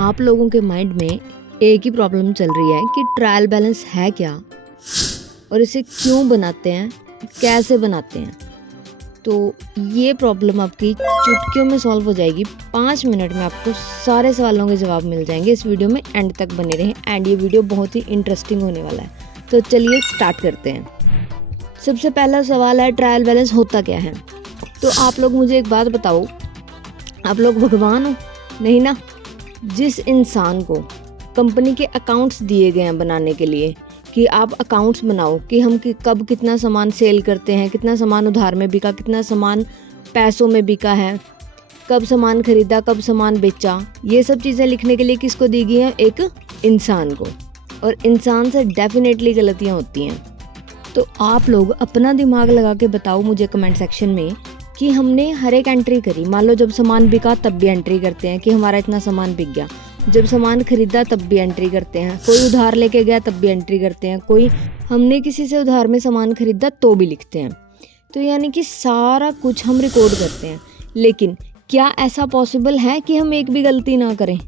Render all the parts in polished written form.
आप लोगों के माइंड में एक ही प्रॉब्लम चल रही है कि ट्रायल बैलेंस है क्या और इसे क्यों बनाते हैं, कैसे बनाते हैं। तो ये प्रॉब्लम आपकी चुटकियों में सॉल्व हो जाएगी। 5 मिनट में आपको सारे सवालों के जवाब मिल जाएंगे। इस वीडियो में एंड तक बने रहें एंड ये वीडियो बहुत ही इंटरेस्टिंग होने वाला है। तो चलिए स्टार्ट करते हैं। सबसे पहला सवाल है, ट्रायल बैलेंस होता क्या है। तो आप लोग मुझे एक बात बताओ, आप लोग भगवान हो? नहीं ना। जिस इंसान को कंपनी के अकाउंट्स दिए गए हैं बनाने के लिए कि आप अकाउंट्स बनाओ कि हम कब कितना सामान सेल करते हैं, कितना सामान उधार में बिका, कितना सामान पैसों में बिका है, कब सामान खरीदा, कब सामान बेचा, ये सब चीज़ें लिखने के लिए किसको दी गई हैं? एक इंसान को। और इंसान से डेफिनेटली गलतियाँ होती हैं। तो आप लोग अपना दिमाग लगा के बताओ मुझे कमेंट सेक्शन में कि हमने हर एक एंट्री करी। मान लो जब सामान बिका तब भी एंट्री करते हैं कि हमारा इतना सामान बिक गया, जब सामान खरीदा तब भी एंट्री करते हैं, कोई उधार लेके गया तब भी एंट्री करते हैं, कोई हमने किसी से उधार में सामान खरीदा तो भी लिखते हैं। तो यानी कि सारा कुछ हम रिकॉर्ड करते हैं। लेकिन क्या ऐसा पॉसिबल है कि हम एक भी गलती ना करें?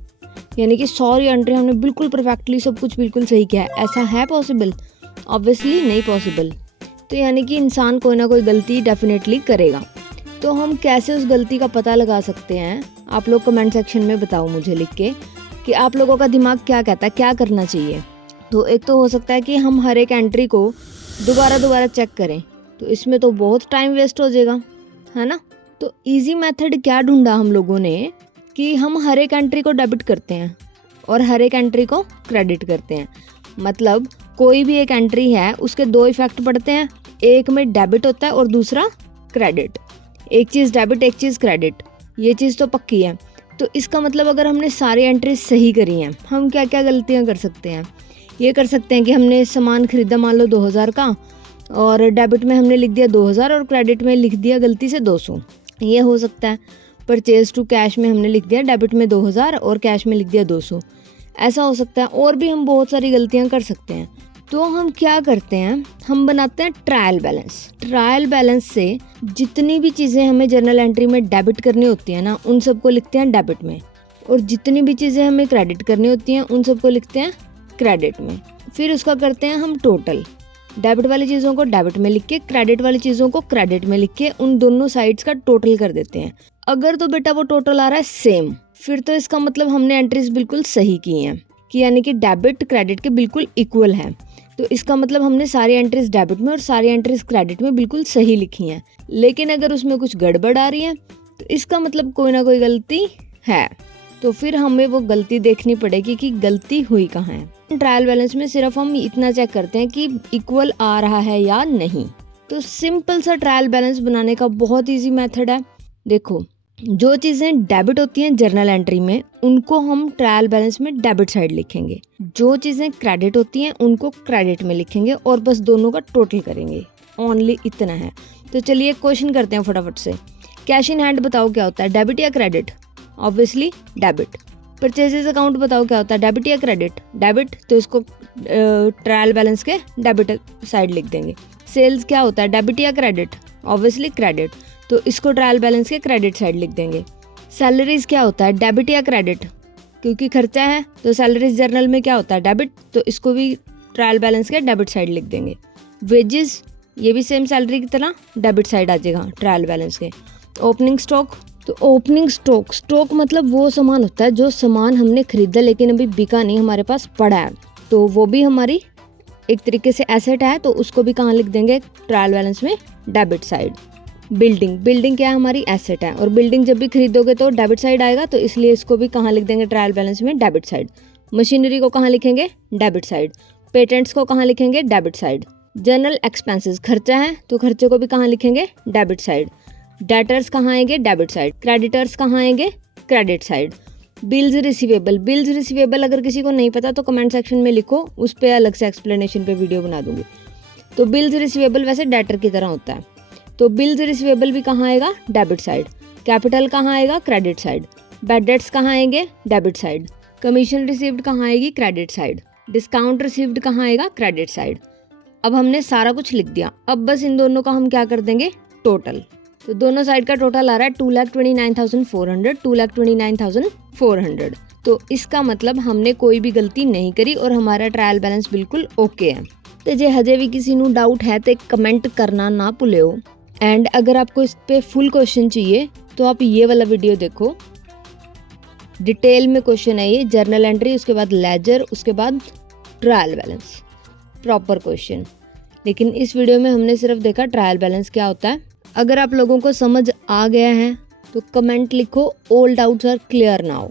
यानी कि सारी एंट्री हमने बिल्कुल परफेक्टली सब कुछ बिल्कुल सही किया है, ऐसा है पॉसिबल? ऑब्वियसली नहीं पॉसिबल। तो यानी कि इंसान कोई ना कोई गलती डेफिनेटली करेगा। तो हम कैसे उस गलती का पता लगा सकते हैं? आप लोग कमेंट सेक्शन में बताओ मुझे लिख के कि आप लोगों का दिमाग क्या कहता है, क्या करना चाहिए। तो एक तो हो सकता है कि हम हर एक एंट्री को दोबारा चेक करें, तो इसमें तो बहुत टाइम वेस्ट हो जाएगा, है ना। तो इजी मेथड क्या ढूंढा हम लोगों ने कि हम हर एक एंट्री को डेबिट करते हैं और हर एक एंट्री को क्रेडिट करते हैं। मतलब कोई भी एक एंट्री है उसके दो इफेक्ट पड़ते हैं, एक में डेबिट होता है और दूसरा क्रेडिट। एक चीज़ डेबिट, एक चीज़ क्रेडिट, ये चीज़ तो पक्की है। तो इसका मतलब अगर हमने सारी एंट्रीज सही करी हैं, हम क्या क्या गलतियां कर सकते हैं? ये कर सकते हैं कि हमने सामान खरीदा मान लो 2000 का और डेबिट में हमने लिख दिया 2000 और क्रेडिट में लिख दिया गलती से 200। ये हो सकता है। परचेज टू कैश में हमने लिख दिया डेबिट में 2000 और कैश में लिख दिया 200। ऐसा हो सकता है। और भी हम बहुत सारी गलतियाँ कर सकते हैं। तो हम क्या करते हैं, हम बनाते हैं ट्रायल बैलेंस। ट्रायल बैलेंस से जितनी भी चीज़ें हमें जर्नल एंट्री में डेबिट करनी होती है ना, उन सबको लिखते हैं डेबिट में, और जितनी भी चीज़ें हमें क्रेडिट करनी होती हैं उन सबको लिखते हैं क्रेडिट में। फिर उसका करते हैं हम टोटल। डेबिट वाली चीज़ों को डेबिट में लिख के, क्रेडिट वाली चीज़ों को क्रेडिट में लिख के उन दोनों साइड्स का टोटल कर देते हैं। अगर तो बेटा वो टोटल आ रहा है सेम, फिर तो इसका मतलब हमने एंट्रीज बिल्कुल सही की हैं, कि यानी कि डेबिट क्रेडिट के बिल्कुल इक्वल है। तो इसका मतलब हमने सारी एंट्रीज डेबिट में और सारी एंट्रीज क्रेडिट में बिल्कुल सही लिखी हैं। लेकिन अगर उसमें कुछ गड़बड़ आ रही है तो इसका मतलब कोई ना कोई गलती है। तो फिर हमें वो गलती देखनी पड़ेगी कि गलती हुई कहाँ है। ट्रायल बैलेंस में सिर्फ हम इतना चेक करते हैं कि इक्वल आ रहा है या नहीं। तो सिंपल सा ट्रायल बैलेंस बनाने का बहुत ईजी मेथड है। देखो, जो चीज़ें डेबिट होती हैं जर्नल एंट्री में उनको हम ट्रायल बैलेंस में डेबिट साइड लिखेंगे, जो चीज़ें क्रेडिट होती हैं उनको क्रेडिट में लिखेंगे और बस दोनों का टोटल करेंगे। ओनली इतना है। तो चलिए क्वेश्चन करते हैं फटाफट से। कैश इन हैंड बताओ क्या होता है, डेबिट या credit? Obviously debit. Purchases account बताओ क्या होता है, डेबिट या क्रेडिट? डेबिट। तो इसको ट्रायल बैलेंस के डेबिट साइड लिख देंगे। सेल्स क्या होता है, डेबिट या क्रेडिट? Obviously credit. तो इसको ट्रायल बैलेंस के क्रेडिट साइड लिख देंगे। सैलरीज क्या होता है, डेबिट या क्रेडिट? क्योंकि खर्चा है तो सैलरीज जर्नल में क्या होता है, डेबिट। तो इसको भी ट्रायल बैलेंस के डेबिट साइड लिख देंगे। वेजेस, ये भी सेम सैलरी की तरह डेबिट साइड आ जाएगा ट्रायल बैलेंस के। ओपनिंग स्टॉक, तो ओपनिंग स्टॉक मतलब वो सामान होता है जो सामान हमने खरीदा लेकिन अभी बिका नहीं, हमारे पास पड़ा है, तो वो भी हमारी एक तरीके से एसेट है। तो उसको भी कहाँ लिख देंगे, ट्रायल बैलेंस में डेबिट साइड। बिल्डिंग क्या है, हमारी एसेट है, और बिल्डिंग जब भी खरीदोगे तो डेबिट साइड आएगा, तो इसलिए इसको भी कहाँ लिख देंगे, ट्रायल बैलेंस में डेबिट साइड। मशीनरी को कहाँ लिखेंगे, डेबिट साइड। पेटेंट्स को कहाँ लिखेंगे, डेबिट साइड। जनरल एक्सपेंसेस खर्चा है तो खर्चे को भी कहाँ लिखेंगे, डेबिट साइड। डेटर्स कहाँ आएंगे, डेबिट साइड। क्रेडिटर्स कहाँ आएंगे, क्रेडिट साइड। बिल्स रिसीवेबल अगर किसी को नहीं पता तो कमेंट सेक्शन में लिखो, उस पर अलग से एक्सप्लेनेशन पे वीडियो बना दूंगी। तो बिल्स रिसीवेबल वैसे डेटर की तरह होता है, तो बिल्स रिसीवेबल भी कहाँ आएगा, डेबिट साइड। कैपिटल कहाँ आएगा, क्रेडिट साइड। बैड डेट्स कहाँ आएंगे, डेबिट साइड। कमीशन रिसीव्ड कहाँ आएगी, क्रेडिट साइड। डिस्काउंट रिसीव्ड कहाँ आएगा, क्रेडिट साइड। अब हमने सारा कुछ लिख दिया। अब बस इन दोनों का हम क्या कर देंगे, टोटल। तो दोनों साइड का टोटल आ रहा है 2,29,400, 2,29,400। तो इसका मतलब हमने कोई भी गलती नहीं करी और हमारा ट्रायल बैलेंस बिल्कुल ओके है। तो जे हजे भी किसी ਨੂੰ डाउट है तो कमेंट करना ना भूलियो। एंड अगर आपको इस पे फुल क्वेश्चन चाहिए तो आप ये वाला वीडियो देखो, डिटेल में क्वेश्चन है ये, जर्नल एंट्री, उसके बाद लेजर, उसके बाद ट्रायल बैलेंस, प्रॉपर क्वेश्चन। लेकिन इस वीडियो में हमने सिर्फ देखा ट्रायल बैलेंस क्या होता है। अगर आप लोगों को समझ आ गया है तो कमेंट लिखो, all doubts are clear now.